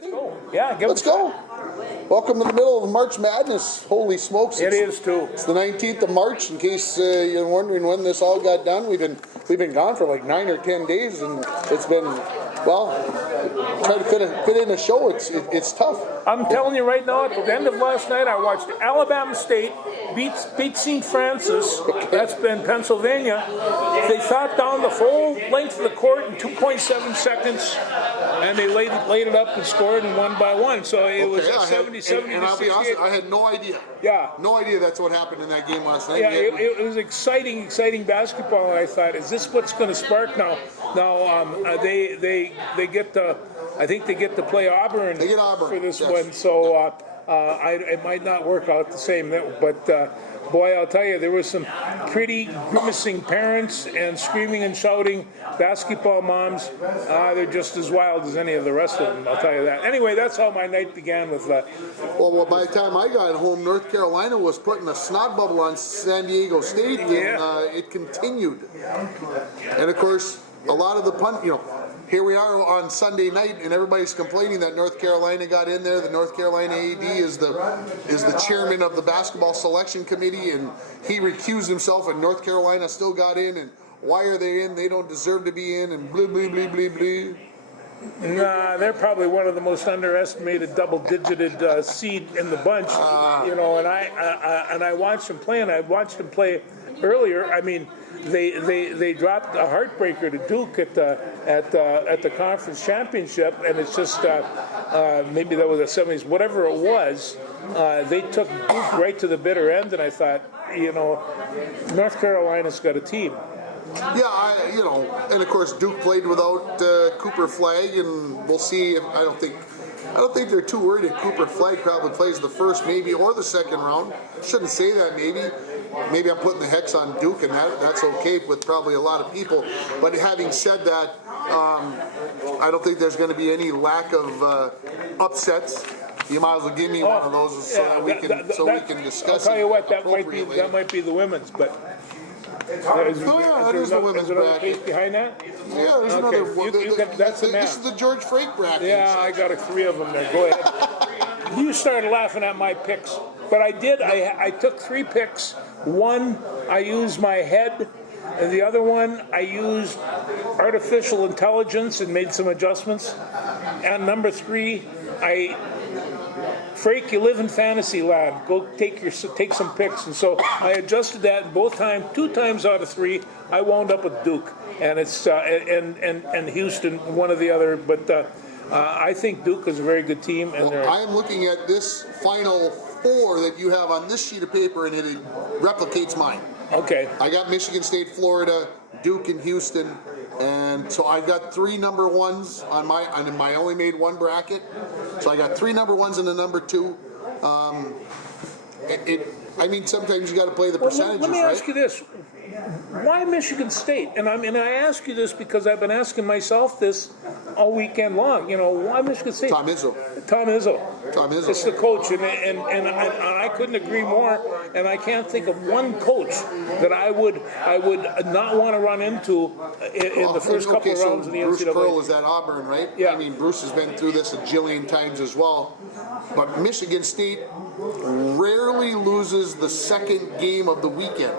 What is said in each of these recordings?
Ready? Yeah, Let's go. Welcome to the middle of March Madness. Holy smokes. It is too. It's the 19th of March, in case you're wondering when this all got done. We've been gone for like 9 or 10 days, and it's been, well, trying to fit in a show, it's tough. I'm telling you right now, at the end of last night, I watched Alabama State beat St. Francis. That's been Pennsylvania. They thought down the full length of the court in 2.7 seconds, and they laid it up and scored and won by one. So it was 70-70. And I'll be honest, I had no idea. Yeah. No idea that's what happened in that game last night. Yeah, it was exciting basketball, and I thought, is this what's going to spark now? Now they get the, I think they get to play Auburn, for this one, so it might not work out the same. But boy, I'll tell you, there was some pretty grimacing parents and screaming and shouting basketball moms. They're just as wild as any of the rest of them, I'll tell you that. Anyway, that's how my night began with that. Well, by the time I got home, North Carolina was putting a snot bubble on San Diego State, and it continued. And of course, a lot of the here we are on Sunday night, and everybody's complaining that North Carolina got in there. The North Carolina AD is the chairman of the basketball selection committee, and he recused himself, and North Carolina still got in. And why are they in? They don't deserve to be in, and blah blah blah blah blah. Nah, they're probably one of the most underestimated double-digited seed in the bunch. And I watched them play, and I watched them play earlier. I mean, they dropped a heartbreaker to Duke at the conference championship, and it's just maybe that was the 70s, whatever it was. They took Duke right to the bitter end, and I thought, North Carolina's got a team. Yeah, and of course Duke played without Cooper Flagg, and we'll see. I don't think they're too worried if Cooper Flagg probably plays the first, maybe, or the second round. Shouldn't say that, maybe. Maybe I'm putting the hex on Duke, and that's okay with probably a lot of people. But having said that, I don't think there's going to be any lack of upsets. You might as well give me one of those so we can discuss it. I'll tell you what, that might be the women's, but. That is the women's bracket. Case behind that? Yeah, there's another one. That's the man. This is the George Frank bracket. Yeah, I got 3 of them there. Go ahead. You started laughing at my picks, but I did. I took 3 picks. One, I used my head, and the other one, I used artificial intelligence and made some adjustments. And number 3, Frank, you live in fantasy land. Go take some picks, and so I adjusted that. And 2 times out of 3, I wound up with Duke, and it's and Houston, one or the other. But I think Duke is a very good team. And I am looking at this final 4 that you have on this sheet of paper, and it replicates mine. Okay. I got Michigan State, Florida, Duke, and Houston. And so I got 3 number 1s on my only made 1 bracket. So I got 3 number 1s and a number 2. I mean, sometimes you got to play the percentages, let me right? ask you this: why Michigan State? And I ask you this because I've been asking myself this all weekend long. Why Michigan State? Tom Izzo. It's the coach, and I couldn't agree more. And I can't think of one coach that I would not want to run into in the first couple of rounds of the NCAA. Bruce Pearl is at Auburn, right? Yeah. I mean, Bruce has been through this a jillion times as well. But Michigan State rarely loses the second game of the weekend.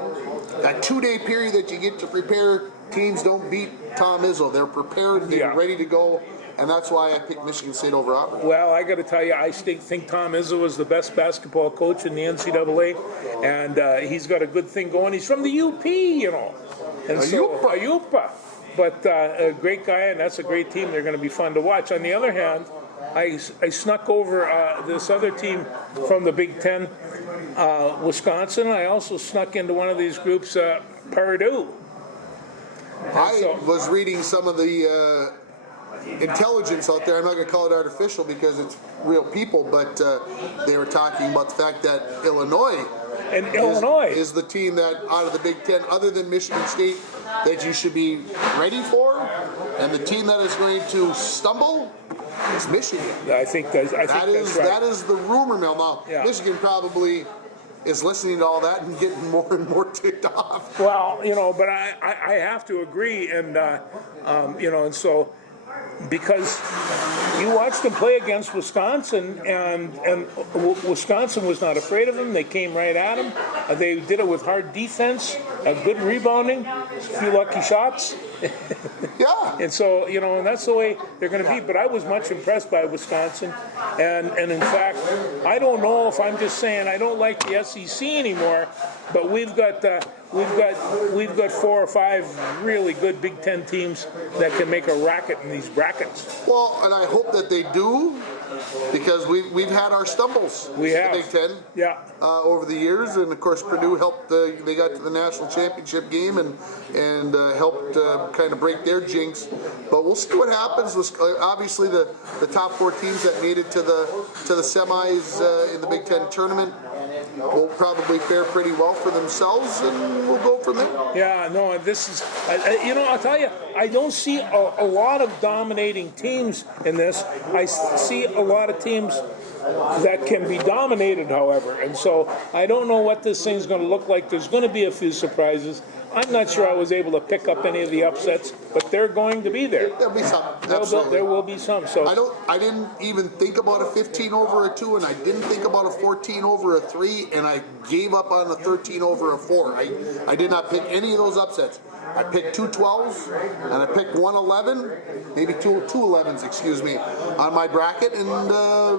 That 2-day period that you get to prepare, teams don't beat Tom Izzo. They're prepared, they're ready to go. And that's why I picked Michigan State over Auburn. Well, I got to tell you, I think Tom Izzo is the best basketball coach in the NCAA, and he's got a good thing going. He's from the UP, and UPA. But a great guy, and that's a great team. They're going to be fun to watch. On the other hand, I snuck over this other team from the Big Ten, Wisconsin. I also snuck into one of these groups, Purdue. I was reading some of the intelligence out there. I'm not going to call it artificial because it's real people, but they were talking about the fact that Illinois is the team that out of the Big Ten, other than Michigan State, that you should be ready for, and the team that is going to stumble is Michigan. I think that's right. That is the rumor mill now. Michigan probably is listening to all that and getting more and more ticked off. Well, but I have to agree, and and so because you watched them play against Wisconsin, and Wisconsin was not afraid of them. They came right at them. They did it with hard defense, good rebounding, a few lucky shots. Yeah. And so, and that's the way they're going to be. But I was much impressed by Wisconsin. And in fact, I don't know if I'm just saying I don't like the SEC anymore, but we've got 4 or 5 really good Big Ten teams that can make a racket in these brackets. Well, and I hope that they do, because we've had our stumbles. We have. The Big Ten. Yeah. Over the years, and of course Purdue helped. They got to the national championship game and helped kind of break their jinx. But we'll see what happens. Obviously, the top 4 teams that made it to the semis in the Big Ten tournament will probably fare pretty well for themselves, and we'll go from there. Yeah, no, this is, I'll tell you, I don't see a lot of dominating teams in this. I see a lot of teams that can be dominated, however, and so I don't know what this thing's going to look like. There's going to be a few surprises. I'm not sure I was able to pick up any of the upsets, but they're going to be there. There'll be some. Absolutely. There will be some. So I didn't even think about a 15 over a 2, and I didn't think about a 14 over a 3, and I gave up on a 13 over a 4. I did not pick any of those upsets. I picked 2 12s, and I picked 1 11, maybe two 11s, excuse me, on my bracket, and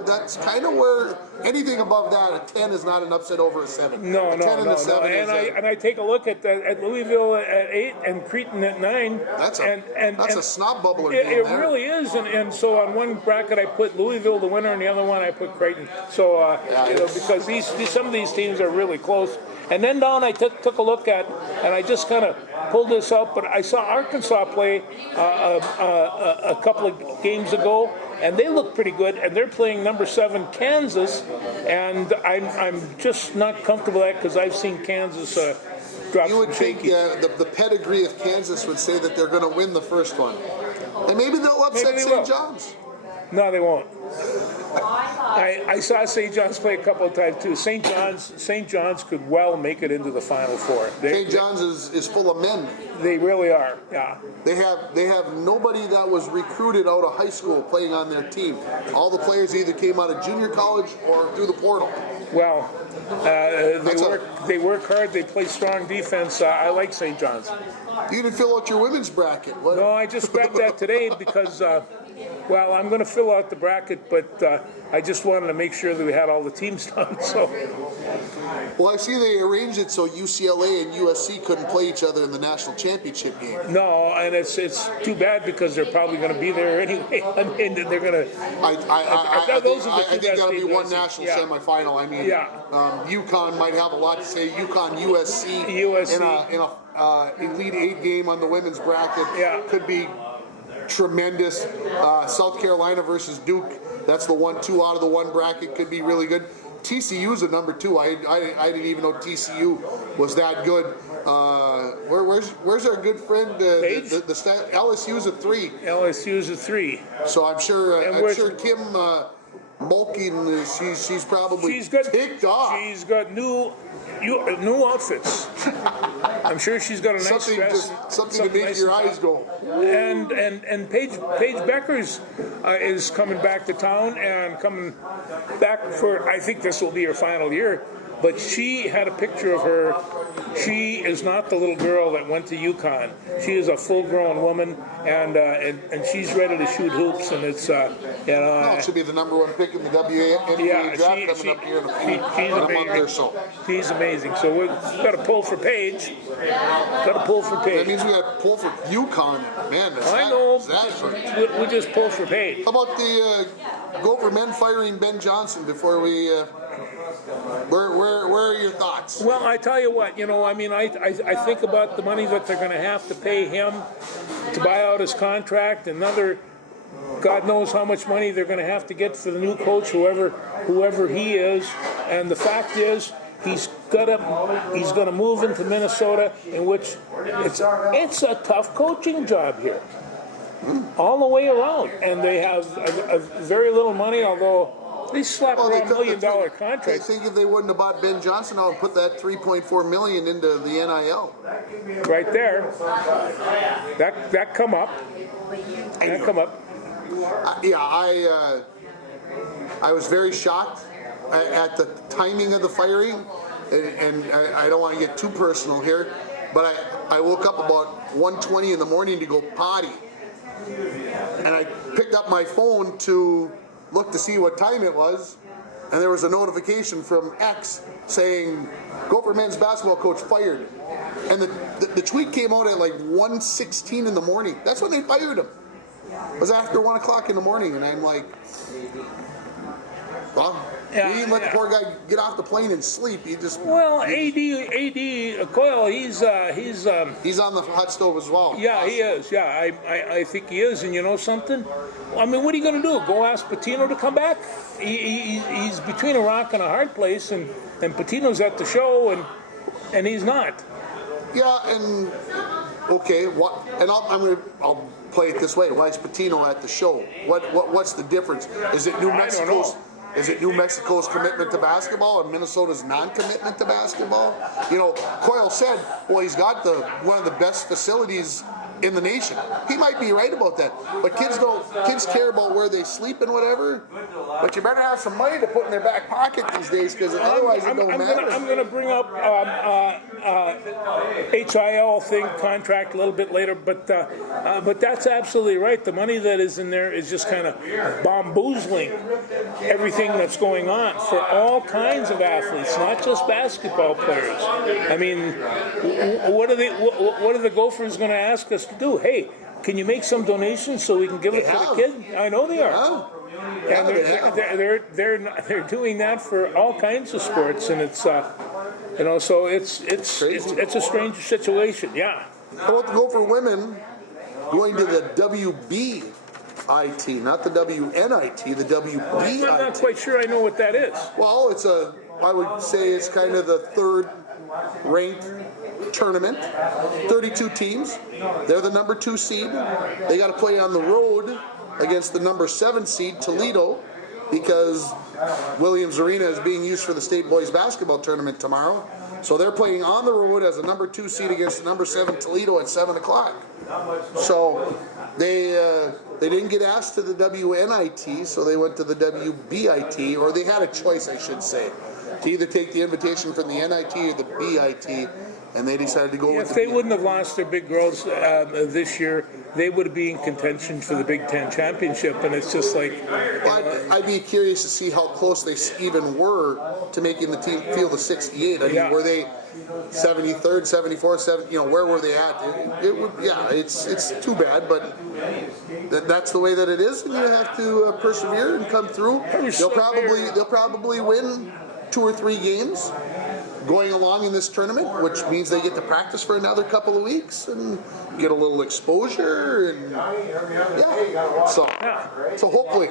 that's kind of where anything above that, a 10 is not an upset over a 7. No. And I take a look at Louisville at 8 and Creighton at 9. That's a snot bubbler It game there. really is, and so on one bracket I put Louisville the winner, and the other one I put Creighton. So because some of these teams are really close. And then down I took a look at, and I just kind of pulled this out, but I saw Arkansas play a couple of games ago, and they look pretty good, and they're playing number 7 Kansas, and I'm just not comfortable with that because I've seen Kansas drop You would some think shaky. the pedigree of Kansas would say that they're going to win the first one, and maybe they'll upset Maybe they will. St. John's. No, they won't. I saw St. John's play a couple of times too. St. John's could well make it into the Final Four. St. John's is full of men. They really are. Yeah. They have nobody that was recruited out of high school playing on their team. All the players either came out of junior college or through the portal. Well, they work hard. They play strong defense. I like St. John's. You didn't fill out your women's bracket. What? No, I just grabbed that today because, I'm going to fill out the bracket, but I just wanted to make sure that we had all the teams done. So. Well, I see they arranged it so UCLA and USC couldn't play each other in the national championship game. No, and it's too bad because they're probably going to be there anyway. I mean, they're going to. I think that'll be one national semifinal. I mean, UConn might have a lot to say. UConn, USC. in a Elite 8 game on the women's bracket could be tremendous. South Carolina versus Duke. That's the 1-2 out of the 1 bracket. Could be really good. TCU's a number 2. I didn't even know TCU was that good. Where's our good friend? LSU's a 3. LSU's a 3. So I'm sure Kim Mulkin, she's probably ticked off. She's got new outfits. I'm sure she's got a nice dress. Something to make nice your eyes go. And Paige Beckers is coming back to town and coming back for, I think this will be her final year. But she had a picture of her. She is not the little girl that went to UConn. She is a full-grown woman, and she's ready to shoot hoops. And it's it should be the number 1 pick in the WNBA draft coming up here in a month or so. She's amazing. So we've got to pull for Paige. That means we got to pull for UConn. Man, we just pull for Paige. How about the Gopher men firing Ben Johnson before we? Where are your thoughts? Well, I tell you what, I think about the money that they're going to have to pay him to buy out his contract, another God knows how much money they're going to have to get for the new coach, whoever he is. And the fact is, he's going to move into Minnesota, in which it's a tough coaching job here, all the way around. And they have a very little money, although. They slapped around $1 million contract. I think if they wouldn't have bought Ben Johnson out and put that $3.4 million into the NIL. Right there. That come up. I was very shocked at the timing of the firing, and I don't want to get too personal here, but I woke up about 1:20 in the morning to go potty, and I picked up my phone to look to see what time it was, and there was a notification from X saying Gopher men's basketball coach fired, and the tweet came out at like 1:16 in the morning. That's when they fired him. It was after 1 o'clock in the morning, and I'm like, well, he didn't let the poor guy get off the plane and sleep. He just AD Coyle, he's on the hot stove as well. Yeah, he is. Yeah, I think he is. And you know something? I mean, what are you going to do? Go ask Patino to come back? He's between a rock and a hard place, and Patino's at the show, and he's not. Yeah, and okay, what? And I'll play it this way. Why is Patino at the show? What's the difference? Is it New Mexico's? Is it New Mexico's commitment to basketball and Minnesota's non-commitment to basketball? You know, Coyle said, well, he's got one of the best facilities in the nation. He might be right about that, but kids care about where they sleep and whatever. But you better have some money to put in their back pocket these days, because otherwise it don't matter. I'm going to bring up HIL thing contract a little bit later, but that's absolutely right. The money that is in there is just kind of bamboozling everything that's going on for all kinds of athletes, not just basketball players. I mean, what are the Gophers going to ask us to do? Hey, can you make some donations so we can give it to the kid? I know they are. And they're doing that for all kinds of sports, and it's so it's a strange situation. Yeah. How about the Gopher women going to the WBIT, not the WNIT, the WBIT? I'm not quite sure I know what that is. Well, I would say it's kind of the third ranked tournament. 32 teams. They're the number 2 seed. They got to play on the road against the number 7 seed, Toledo, because Williams Arena is being used for the state boys basketball tournament tomorrow. So they're playing on the road as a number 2 seed against the number 7 Toledo at 7 o'clock. So they didn't get asked to the WNIT, so they went to the WBIT, or they had a choice, I should say, to either take the invitation from the NIT or the BIT, and they decided to go with If they wouldn't have lost their big girls this year, they would be in contention for the Big Ten championship, and it's just like... I'd be curious to see how close they even were to making the team field of 68. I mean, were they 73rd, 74th, 70? You know, where were they at? It's too bad, but that's the way that it is, and you have to persevere and come through. They'll probably win 2 or 3 games going along in this tournament, which means they get to practice for another couple of weeks and get a little exposure, and so hopefully.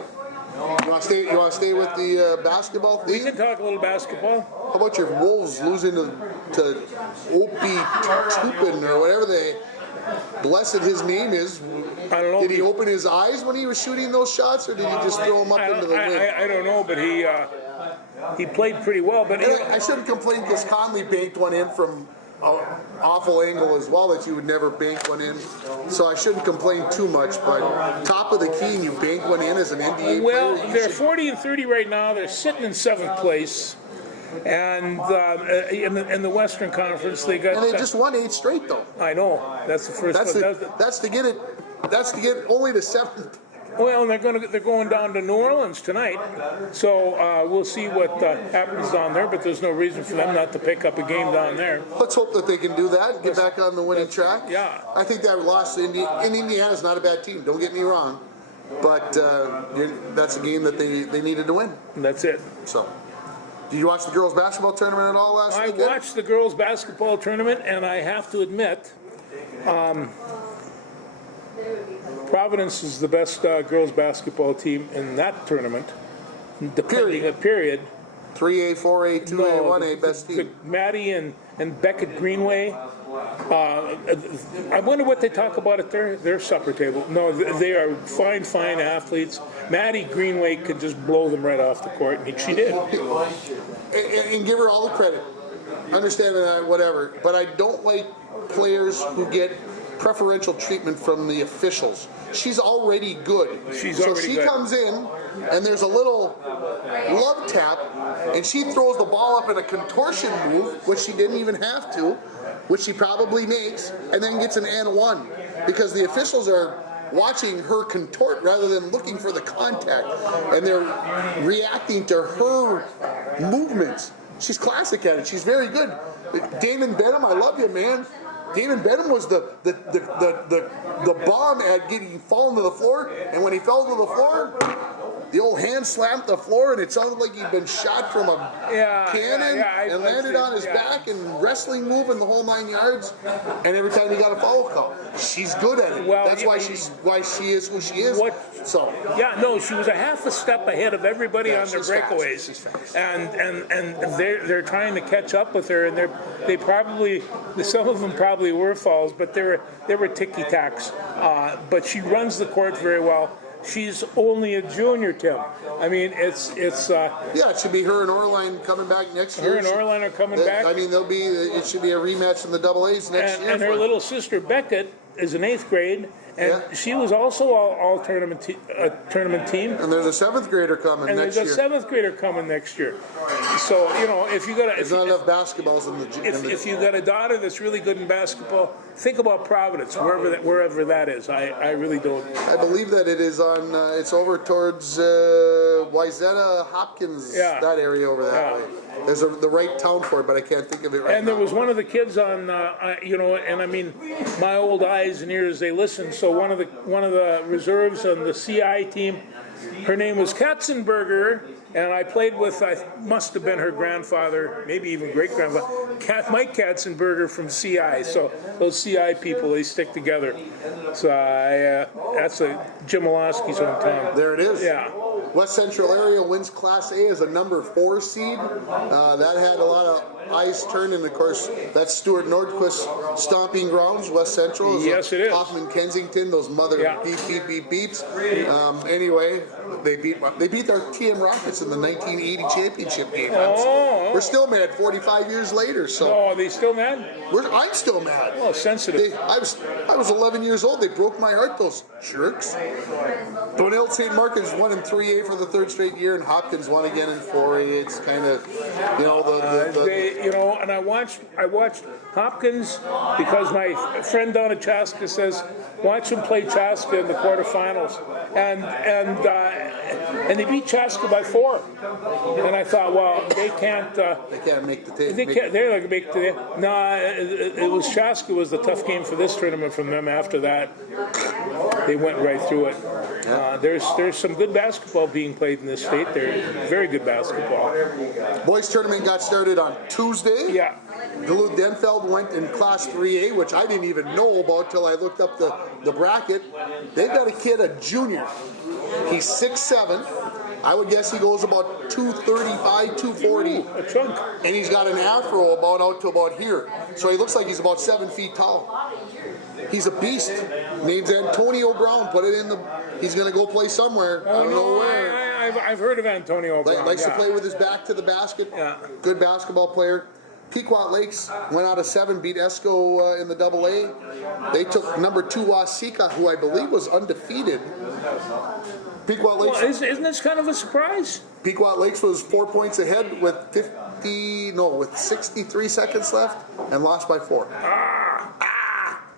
You want to stay with the basketball theme? We can talk a little basketball. How about your Wolves losing to Opie Tupin or whatever blessed his name is? I don't know. Did he open his eyes when he was shooting those shots, or did he just throw them up into the wind? I don't know, but he played pretty well. But I shouldn't complain because Conley banked one in from an awful angle as well that you would never bank one in. So I shouldn't complain too much, but top of the key and you bank one in as an NBA player. Well, they're 40-30 right now. They're sitting in 7th place. And in the Western Conference, they got... And they just won 8 straight, though. I know. That's the first one. That's to get only to 7th. Well, they're going down to New Orleans tonight, so we'll see what happens down there. But there's no reason for them not to pick up a game down there. Let's hope that they can do that and get back on the winning track. Yeah, I think that loss in Indiana's not a bad team. Don't get me wrong, but that's a game that they needed to win. And that's it. So, did you watch the girls' basketball tournament at all last weekend? I watched the girls' basketball tournament, and I have to admit. Providence is the best girls basketball team in that tournament. Period. 3A, 4A, 2A, 1A, best team. Maddie and Beckett Greenway. I wonder what they talk about at their supper table. No, they are fine athletes. Maddie Greenway could just blow them right off the court, and she did. And give her all the credit. Understand that, whatever. But I don't like players who get preferential treatment from the officials. She's already good. She's already she good. comes in, and there's a little love tap, and she throws the ball up in a contortion move, which she didn't even have to, which she probably makes, and then gets an and one, because the officials are watching her contort rather than looking for the contact, and they're reacting to her movements. She's classic at it. She's very good. Damon Benham, I love you, man. Damon Benham was the bomb at getting fallen to the floor, and when he fell to the floor, the old hand slammed the floor, and it sounded like he'd been shot from a cannon and landed on his back and wrestling move in the whole 9 yards. And every time he got a foul call, she's good at it. Well, that's why she is who she is. So she was a half a step ahead of everybody on their breakaways, fast. and they're trying to catch up with her, and they probably, some of them probably were fouls, but they were ticky tacks. But she runs the court very well. She's only a junior, Tim. I mean, it's. It should be her and Orline coming back next year. Her and Orline are coming back. I mean, it should be a rematch in the AA next year. And her little sister Beckett is in 8th grade, and she was also all tournament team. And there's a 7th grader coming next year. And there's a 7th grader coming next year. So if you got there's not enough basketballs in the. If you got a daughter that's really good in basketball, think about Providence, wherever that is. I really don't. I believe that it is on. It's over towards Wayzata, Hopkins, that area over that way. There's the right town for it, but I can't think of it right now. And there was one of the kids on, and I mean, my old eyes and ears, they listen. So one of the reserves on the CI team, her name was Katzenberger, and I played with, I must have been her grandfather, maybe even great-grandfather, Mike Katzenberger from CI. So those CI people, they stick together. So that's Jim Molosky's hometown. There it is. Yeah. West Central area wins Class A as a number 4 seed. That had a lot of eyes turned, and of course, that's Stuart Nordquist stomping grounds. West Central. Yes, it is. Hoffman Kensington, those mother beeps. Anyway, they beat our TM Rockets in the 1980 championship game. We're still mad 45 years later. So. Oh, are they still mad? I'm still mad. Oh, sensitive. I was 11 years old. They broke my heart, those jerks. Donnell St. Martin's won in 3A for the 3rd straight year, and Hopkins won again in 4A. It's kind of, and I watched Hopkins because my friend down at Chaska says, watch them play Chaska in the quarterfinals, and they beat Chaska by 4. And I thought, well, they can't. They can't make the tape. They're like make the. No, it was Chaska was the tough game for this tournament from them. After that, they went right through it. There's some good basketball being played in this state. There's very good basketball. Boys tournament got started on Tuesday. Yeah. Duluth Denfeld went in Class 3A, which I didn't even know about till I looked up the bracket. They've got a kid, a junior. He's 6'7". I would guess he goes about 235, 240. Ooh, a chunk. And he's got an afro about out to about here. So he looks like he's about 7 feet tall. He's a beast. Name's Antonio Brown. Put it in the. He's going to go play somewhere. I don't know where. I've heard of Antonio Brown. Likes to play with his back to the basket. Yeah. Good basketball player. Pequot Lakes went out of 7, beat Esco in the AA. They took number 2 Wasika, who I believe was undefeated. Pequot Lakes. Well, isn't this kind of a surprise? Pequot Lakes was 4 points ahead with 63 seconds left and lost by 4.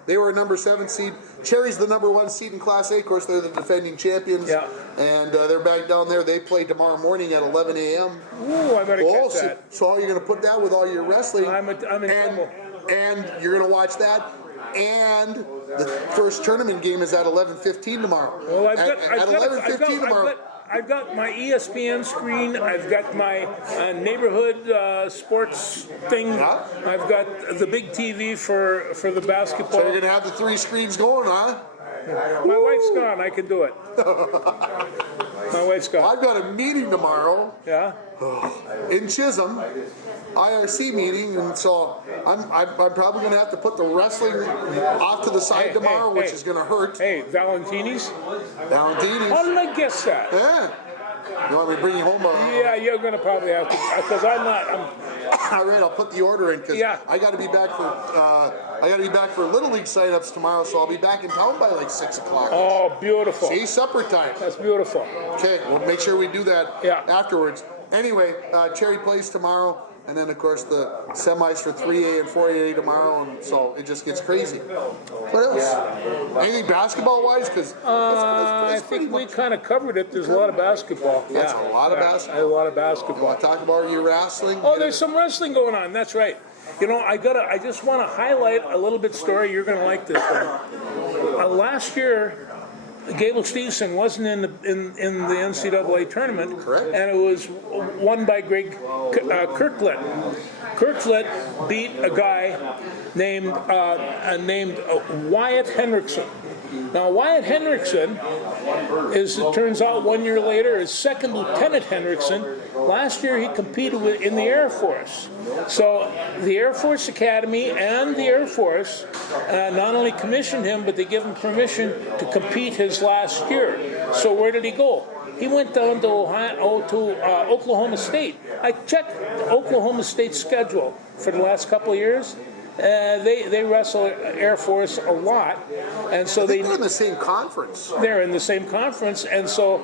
They were a number 7 seed. Cherry's the number 1 seed in Class A. Of course, they're the defending champions. Yeah. And they're back down there. They play tomorrow morning at 11 a.m. Ooh, I better catch that. So how are you going to put that with all your wrestling? I'm in trouble. And you're going to watch that. And the first tournament game is at 11:15 tomorrow. Well, at 11:15 tomorrow. I've got my ESPN screen. I've got my neighborhood sports thing. Yeah. I've got the big TV for the basketball. So you're going to have the 3 screens going, huh? My wife's gone. I can do it. My wife's gone. I've got a meeting tomorrow. Yeah. In Chisholm, IRC meeting, and so I'm probably going to have to put the wrestling off to the side tomorrow, which is going to hurt. Hey, Valentini's? Valentini's. How did I guess that? Yeah. You want me to bring you home? Yeah, you're going to probably have to, because I'm All right, I'll put the order in because Yeah. I got to be back for Little League signups tomorrow, so I'll be back in town by like 6 o'clock. Oh, beautiful. See, supper time. That's beautiful. Okay, we'll make sure we do that Yeah. afterwards. Anyway, Cherry plays tomorrow, and then of course the semis for 3A and 4A tomorrow, and so it just gets crazy. What else? Anything basketball-wise? Because I think we kind of covered it. There's a lot of basketball. That's Yeah. a lot of Yeah, basketball. a lot of You basketball. want to talk about your wrestling? Oh, there's some wrestling going on. That's right. You know, I just want to highlight a little bit story. You're going to like this one. Last year, Gable Stevenson wasn't in the NCAA tournament, Correct. and it was won by Greg Kirklet. Kirklet beat a guy named Wyatt Henriksen. Now, Wyatt Henriksen is, it turns out 1 year later, is Second Lieutenant Henriksen. Last year he competed in the Air Force. So the Air Force Academy and the Air Force not only commissioned him, but they give him permission to compete his last year. So where did he go? He went down to Oklahoma State. I checked Oklahoma State's schedule for the last couple of years. They wrestle Air Force a lot, and so They're in the same conference. they're in the same conference, and so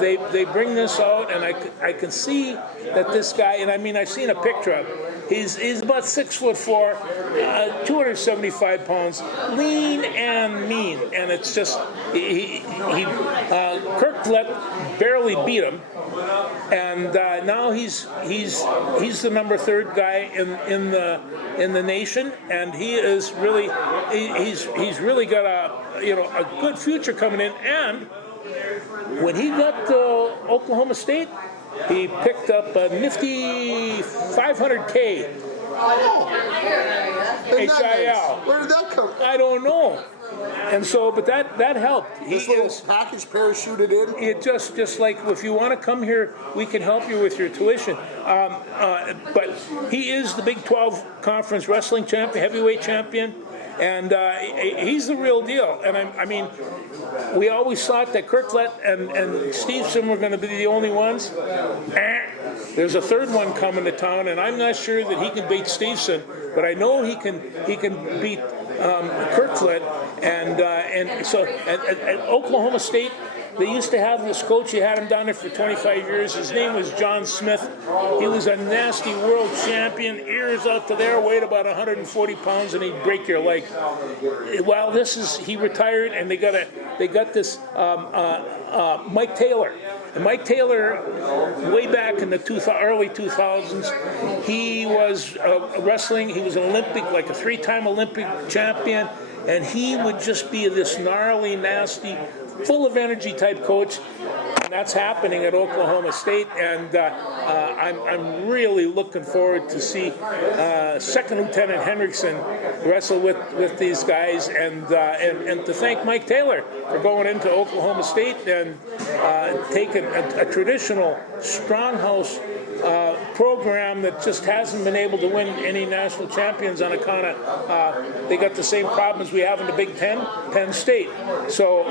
they bring this out, and I can see that this guy, and I mean I've seen a picture of him. He's about 6'4", 275 pounds, lean and mean, and it's just Kirklet barely beat him, and now he's the number 3 guy in the nation, and he is really he's really got a good future coming in. And when he got to Oklahoma State, he picked up a nifty $500K Isn't that HIL. nice? Where did that come from? I don't know. And so, but that helped. He This little is. package parachuted in? It just like if you want to come here, we can help you with your tuition. But he is the Big 12 Conference Wrestling Champion, heavyweight champion, and he's the real deal. And I mean, we always thought that Kirklet and Stevenson were going to be the only ones. There's a third one coming to town, and I'm not sure that he can beat Stevenson, but I know he can beat Kirklet. And so at Oklahoma State, they used to have this coach. He had him down there for 25 years. His name was John Smith. He was a nasty world champion, ears out to there, weighed about 140 pounds, and he'd break your leg. Well, he retired, and they got this Mike Taylor. And Mike Taylor, way back in the early 2000s, he was wrestling. He was an Olympic, like a 3-time Olympic champion, and he would just be this gnarly, nasty, full of energy type coach. And that's happening at Oklahoma State, and I'm really looking forward to see Second Lieutenant Henriksen wrestle with these guys, and to thank Mike Taylor for going into Oklahoma State and taking a traditional stronghouse program that just hasn't been able to win any national champions on account of they got the same problems we have in the Big Ten, Penn State. So,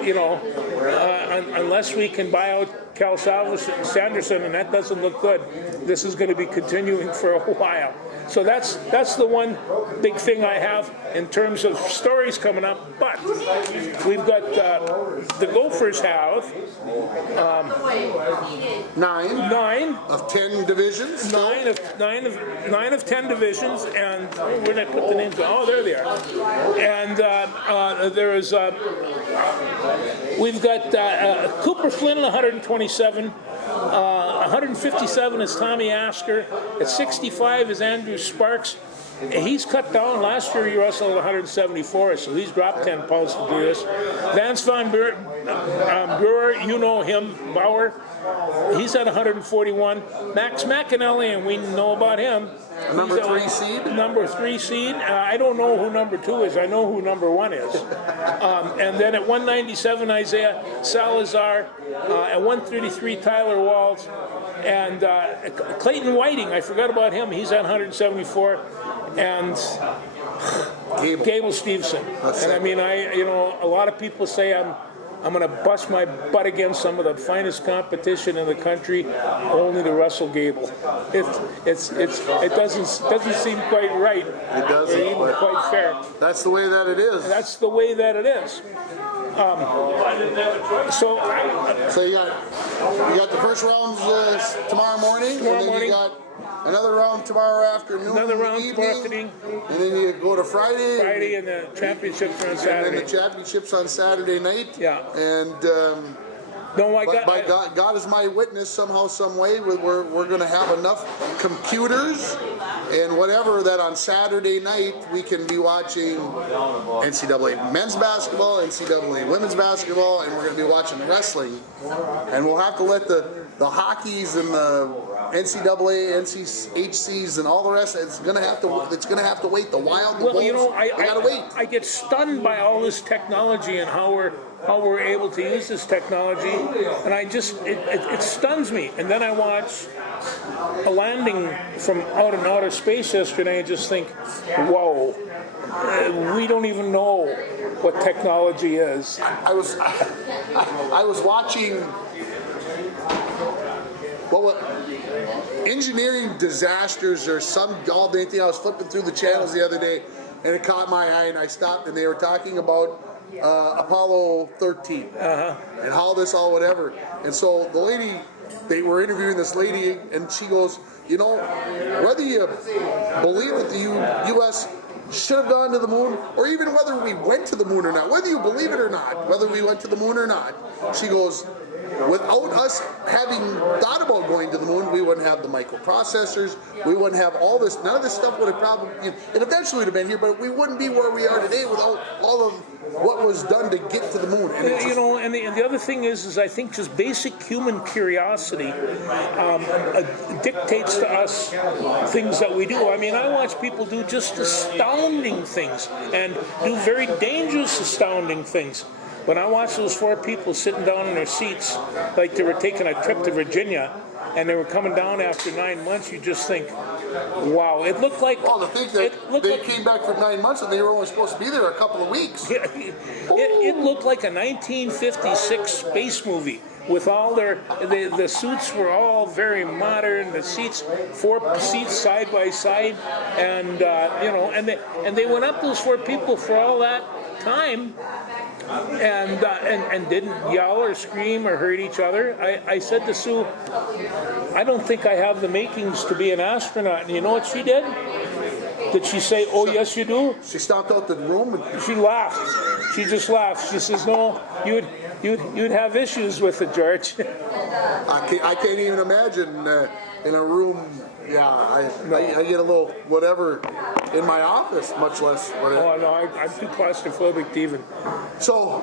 unless we can buy out Cal Sanderson, and that doesn't look good, this is going to be continuing for a while. So that's the one big thing I have in terms of stories coming up. But we've got the Gophers have 9 of 10 divisions. 9 of 10 divisions, and where did I put the names? Oh, there they are. And there is we've got Cooper Flynn at 127. 157 is Tommy Asker. At 65 is Andrew Sparks. He's cut down. Last year he wrestled at 174, so he's dropped 10 pounds to do this. Vance Von Brewer, you know him, Bauer. He's at 141. Max McAnally, and we know about him. Number 3 seed? Number 3 seed. I don't know who number 2 is. I know who number 1 is. And then at 197, Isaiah Salazar. At 133, Tyler Walls. And Clayton Whiting, I forgot about him. He's at 174. And Gable Stevenson. And I mean, a lot of people say I'm gonna bust my butt against some of the finest competition in the country, only to Russell Gable. It doesn't seem quite right. It doesn't, or even but quite fair. that's the way that it is. That's the way that it is. So You got the first rounds tomorrow morning, and then morning. you got another round tomorrow afternoon, another round evening, tomorrow afternoon, and then you go to Friday, and the championships are on and Saturday. then the championships on Saturday night. Yeah. And No, I but got. God is my witness. Somehow, some way, we're going to have enough computers and whatever that on Saturday night we can be watching NCAA men's basketball, NCAA women's basketball, and we're going to be watching wrestling. And we'll have to let the hockeys and the NCAA, NCHCs, and all the rest. It's going to have to wait. The Wild, the Well, Bulls, you know, they got to wait. I get stunned by all this technology and how we're able to use this technology, and it stuns me. And then I watch a landing from out in outer space yesterday and just think, whoa, we don't even know what technology is. I was watching what engineering disasters or some all-day thing. I was flipping through the channels the other day, and it caught my eye, and I stopped, and they were talking about Apollo 13 and how this all whatever. And so the lady, they were interviewing this lady, and she goes, you know, whether you believe that the U.S. should have gone to the moon, or even whether we went to the moon or not, whether you believe it or not, whether we went to the moon or not, she goes, without us having thought about going to the moon, we wouldn't have the microprocessors, we wouldn't have all this, none of this stuff would have probably, it eventually would have been here, but we wouldn't be where we are today without all of what was done to get to the moon. And it's You know, and the other thing is I think just basic human curiosity dictates to us things that we do. I mean, I watch people do just astounding things and do very dangerous, astounding things. When I watch those four people sitting down in their seats like they were taking a trip to Virginia and they were coming down after 9 months, you just think, wow, it looked like... Well, to think that they came back for 9 months and they were only supposed to be there a couple of weeks. It looked like a 1956 space movie with all the suits were all very modern, the seats, 4 seats side by side, and and they went up, those 4 people, for all that time, and didn't yell or scream or hurt each other. I said to Sue, I don't think I have the makings to be an astronaut. And you know what she did? Did she say, oh, yes, you do? She stopped out the room and She laughed. She just laughed. She says, no, you'd have issues with it, George. I can't even imagine in a room. Yeah, I get a little whatever in my office, much less whatever. Oh, no, I'm too claustrophobic to even. So,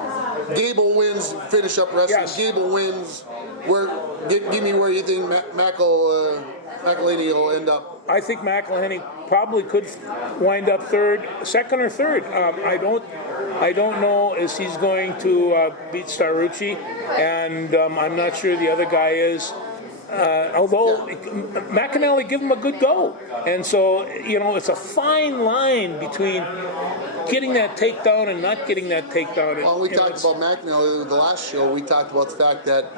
Gable wins, finish up wrestling. Yes. Gable wins. Give me where you think McElhaney will end up. I think McElhaney probably could wind up second or third. I don't know if he's going to beat Starucci, and I'm not sure the other guy is. Although McAnally give him a good go, and so it's a fine line between getting that takedown and not getting that takedown. Well, we talked about McAnally the last show. We talked about the fact that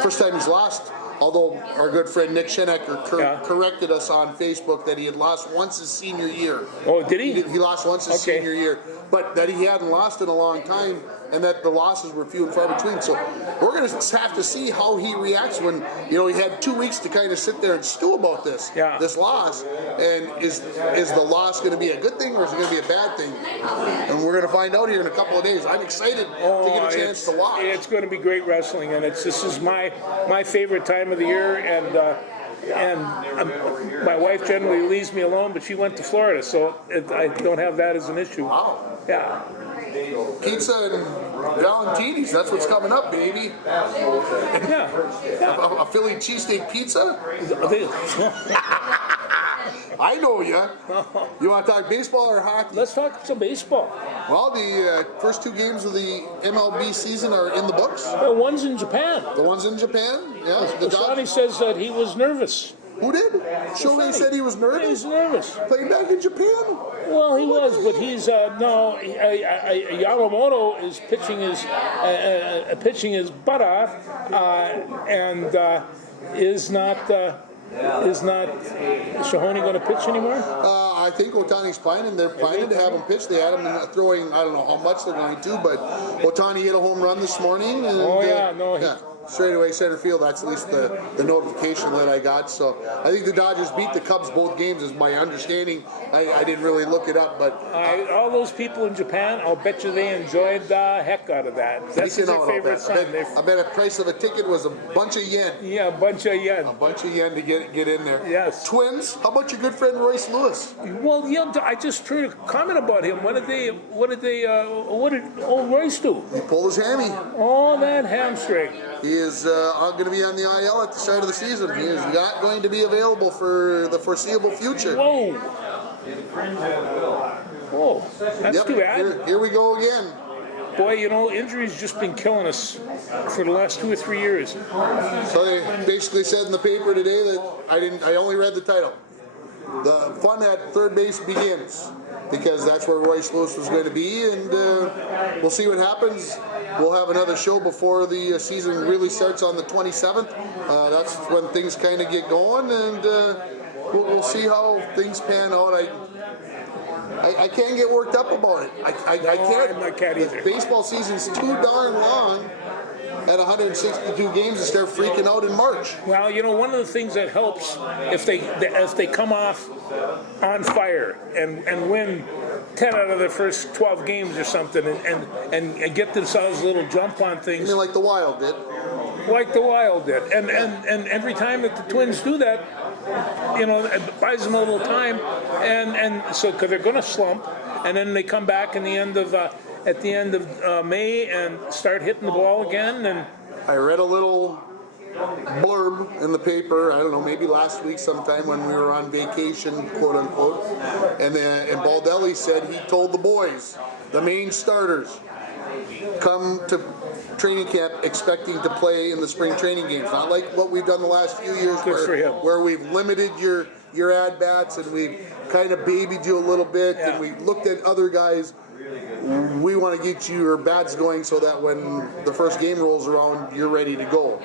first time he's lost. Although our good friend Nick Schenecker corrected us on Facebook that he had lost once his senior year. Oh, did he? He lost once his senior year, but that he hadn't lost in a long time, and that the losses were few and far between. So we're going to have to see how he reacts when he had 2 weeks to kind of sit there and stew about this loss. And is the loss going to be a good thing or is it going to be a bad thing? And we're going to find out here in a couple of days. I'm excited to get a chance to watch. It's going to be great wrestling, and this is my favorite time of the year, and my wife generally leaves me alone, but she went to Florida, so I don't have that as an issue. Wow. Yeah. Pizza and Valentini's, that's what's coming up, baby. Yeah. A Philly cheesesteak pizza? I know ya. You want to talk baseball or hockey? Let's talk some baseball. Well, the first 2 games of the MLB season are in the books. The one's in Japan. The one's in Japan, yeah. Ohtani says that he was nervous. Who did? Shohei said he was He's nervous. nervous. Playing back in Japan. Well, he was, but he's Yamamoto is pitching his butt off, and is not Shahoni going to pitch anymore? I think Otani's planning. They're planning to have him pitch. They had him throwing. I don't know how much they're going to, but Otani hit a home run this morning. And, straight away center field. That's at least the notification that I got. So I think the Dodgers beat the Cubs both games, is my understanding. I didn't really look it up, but all those people in Japan, I'll bet you they enjoyed the heck out of that. That's their favorite son. I bet the price of a ticket was a bunch of yen. Yeah, a bunch of yen. A bunch of yen to get in there. Yes. Twins. How about your good friend Royce Lewis? Well, I just heard a comment about him. What did old Royce do? He pulled his hammy. Oh, that hamstring. He is going to be on the IL at the start of the season. He is not going to be available for the foreseeable future. Whoa. Whoa. That's too bad. Here we go again. Boy, injuries just been killing us for the last 2 or 3 years. So they basically said in the paper today that I only read the title. The fun at third base begins, because that's where Royce Lewis was going to be, and we'll see what happens. We'll have another show before the season really starts on the 27th. That's when things kind of get going, and we'll see how things pan out. I can't get worked up about it. I can't. I can't either. The baseball season's too darn long at 162 games to start freaking out in March. Well, one of the things that helps if they come off on fire and win 10 out of their first 12 games or something, and get themselves a little jump on things. I mean, like the Wild did. Like the Wild did, and every time that the Twins do that, it buys them a little time, and so because they're going to slump, and then they come back at the end of May and start hitting the ball again. And I read a little blurb in the paper, I don't know, maybe last week sometime when we were on vacation, quote unquote, and Baldelli said he told the boys, the main starters, come to training camp expecting to play in the spring training games. Not like what we've done the last few years where we've limited your at-bats and we've kind of babied you a little bit, and we looked at other guys. We want to get your bats going so that when the first game rolls around, you're ready to go.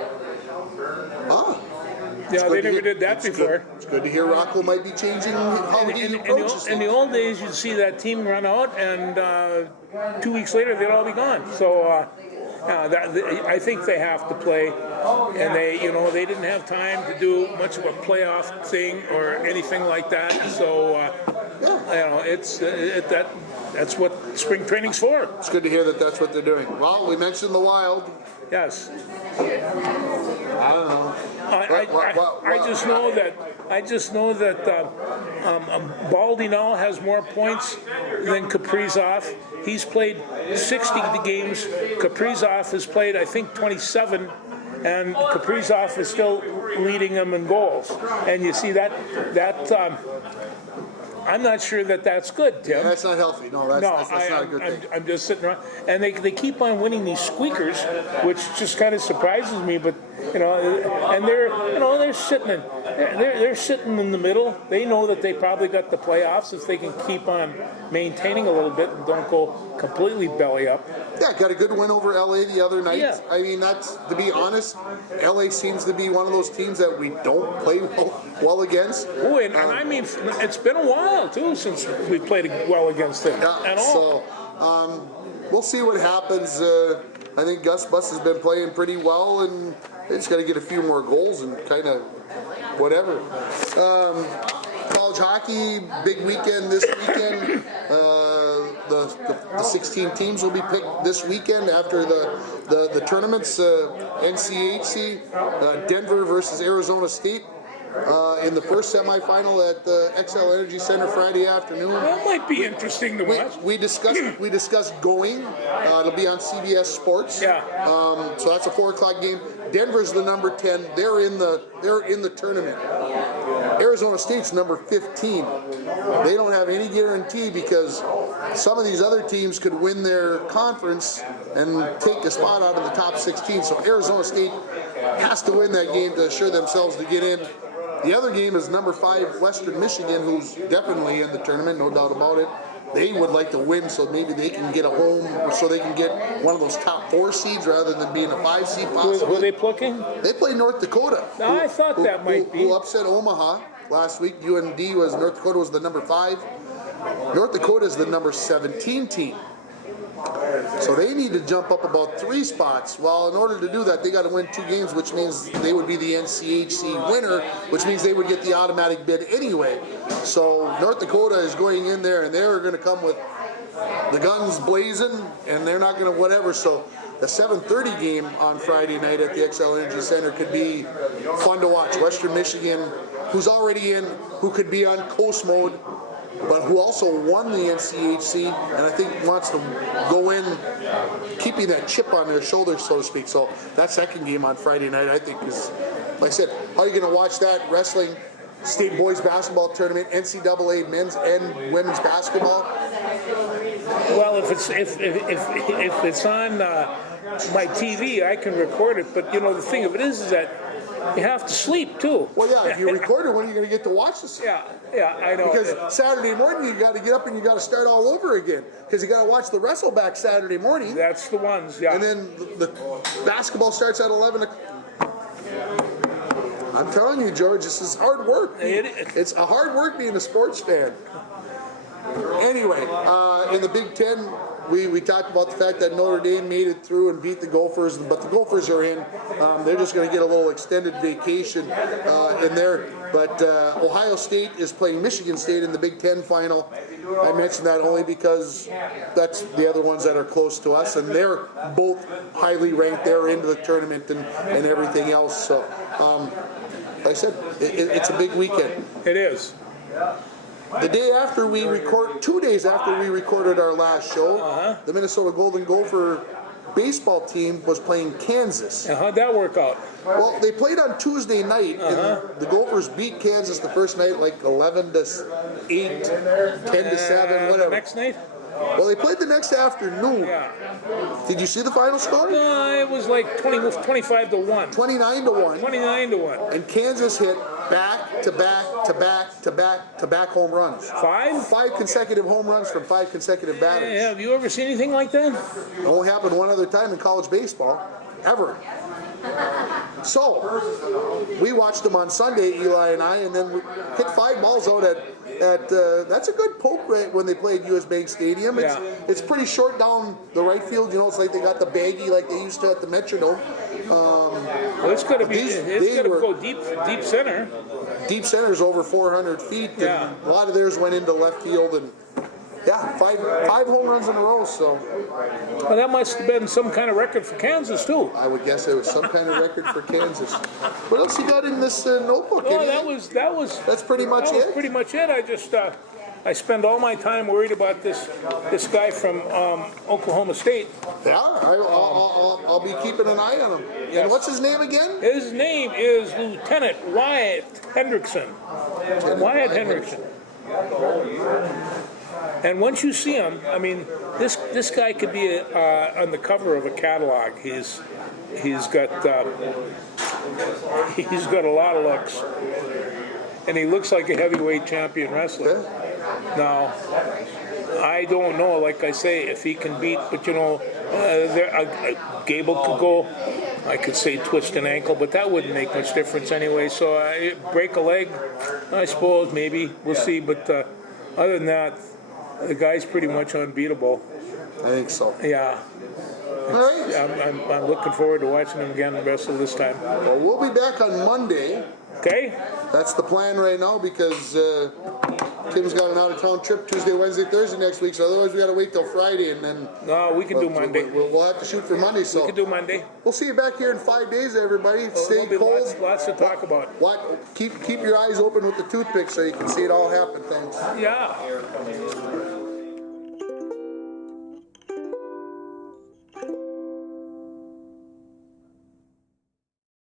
Yeah, they never did that before. It's good to hear Rocco might be changing how he approaches in the old days, you'd see that team run out, and 2 weeks later, they'd all be gone. So I think they have to play, and they didn't have time to do much of a playoff thing or anything like that. So that's what spring training's for. It's good to hear that that's what they're doing. Well, we mentioned the Wild. Yes. I don't know. I just know that Baldy now has more points than Kaprizov. He's played 60 games. Kaprizov has played, I think, 27, and Kaprizov is still leading them in goals. And you see that I'm not sure that that's good, Tim. Yeah, that's not healthy. No, that's not a good thing. I'm just sitting around, and they keep on winning these squeakers, which just kind of surprises me. But and they're sitting in the middle. They know that they probably got the playoffs if they can keep on maintaining a little bit and don't go completely belly up. Yeah, got a good win over LA the other night. Yeah. I mean, that's, to be honest, LA seems to be one of those teams that we don't play well against. Oh, and I mean, it's been a while too since we played well against them at all. So we'll see what happens. I think Gus Bus has been playing pretty well, and they just got to get a few more goals and kind of whatever. College hockey, big weekend this weekend. The 16 teams will be picked this weekend after the tournaments. NCHC, Denver versus Arizona State. In the first semifinal at the XL Energy Center Friday afternoon. That might be interesting to watch. We discussed going. It'll be on CBS Sports. Yeah. So that's a 4:00 game. Denver's the number 10. They're in the tournament. Arizona State's number 15. They don't have any guarantee because some of these other teams could win their conference and take a spot out of the top 16. So Arizona State has to win that game to assure themselves to get in. The other game is number 5 Western Michigan, who's definitely in the tournament, no doubt about it. They would like to win, so maybe they can get a home, so they can get one of those top 4 seeds rather than being a 5 seed possibly. Who are they plucking? They play North Dakota. No, I thought that might be. Who upset Omaha last week. North Dakota was the number 5. North Dakota is the number 17 team. So they need to jump up about 3 spots. Well, in order to do that, they got to win 2 games, which means they would be the NCHC winner, which means they would get the automatic bid anyway. So North Dakota is going in there, and they're going to come with the guns blazing, and they're not going to whatever. So the 7:30 game on Friday night at the XL Energy Center could be fun to watch. Western Michigan, who's already in, who could be on coast mode, but who also won the NCHC, and I think wants to go in keeping that chip on their shoulder, so to speak. So that second game on Friday night, I think is, like I said, how are you going to watch that? Wrestling, state boys basketball tournament, NCAA men's and women's basketball. Well, if it's on my TV, I can record it. But you know, the thing of it is that you have to sleep too. Well, yeah, if you record it, when are you going to get to watch this? Yeah, I know. Because Saturday morning you got to get up and you got to start all over again because you got to watch the Wrestleback Saturday morning. That's the ones, yeah. And then the basketball starts at 11 o'clock. I'm telling you, George, this is hard work. It's a hard work being a sports fan. Anyway, in the Big Ten, we talked about the fact that Notre Dame made it through and beat the Gophers, but the Gophers are in. They're just going to get a little extended vacation in there. But Ohio State is playing Michigan State in the Big Ten final. I mentioned that only because that's the other ones that are close to us, and they're both highly ranked. They're into the tournament and everything else. So, like I said, it's a big weekend. It is. The day after we record, 2 days after we recorded our last show, the Minnesota Golden Gopher baseball team was playing Kansas. And how'd that work out? Well, they played on Tuesday night, and the Gophers beat Kansas the first night like 11-8, 10-7, whatever. The next night? Well, they played the next afternoon. Yeah. Did you see the final score? No, it was like 25 to 1. 29-1. 29 to 1. And Kansas hit back to back to back to back to back home runs. 5? 5 consecutive home runs from 5 consecutive batters. Have you ever seen anything like that? It only happened one other time in college baseball, ever. So, we watched them on Sunday, Eli and I, and then we hit 5 balls out at that's a good poke rate when they played US Bank Stadium. It's pretty short down the right field. You know, it's like they got the baggie like they used to at the Metrodome. Well, it's going to be. It's going to go deep center. Deep center's over 400 feet. Yeah. And a lot of theirs went into left field, and yeah, five home runs in a row. So. Well, that must have been some kind of record for Kansas too. I would guess it was some kind of record for Kansas. What else you got in this notebook? Oh, that was. That's pretty much that it. Was pretty much it. I just. I spend all my time worried about this guy from Oklahoma State. Yeah, I'll be keeping an eye on him. Yes. And what's his name again? His name is Lieutenant Wyatt Hendrickson. Wyatt Hendrickson. And once you see him, I mean, this guy could be on the cover of a catalog. He's got a lot of looks, and he looks like a heavyweight champion wrestler. Yeah. Now, I don't know, like I say, if he can beat, but you know, Gable could go, I could say twist an ankle, but that wouldn't make much difference anyway. So break a leg, I suppose, maybe, we'll see. But other than that, the guy's pretty much unbeatable. I think so. Yeah. All right. I'm looking forward to watching him again the rest of this time. Well, we'll be back on Monday. Okay? That's the plan right now because Tim's got an out-of-town trip Tuesday, Wednesday, Thursday next week. So otherwise, we got to wait till Friday and then. No, we can do Monday. We'll have to shoot for Monday. So we can do Monday. We'll see you back here in 5 days, everybody. Stay There'll be cold. Lots to talk about. Keep your eyes open with the toothpick so you can see it all happen. Thanks. Yeah.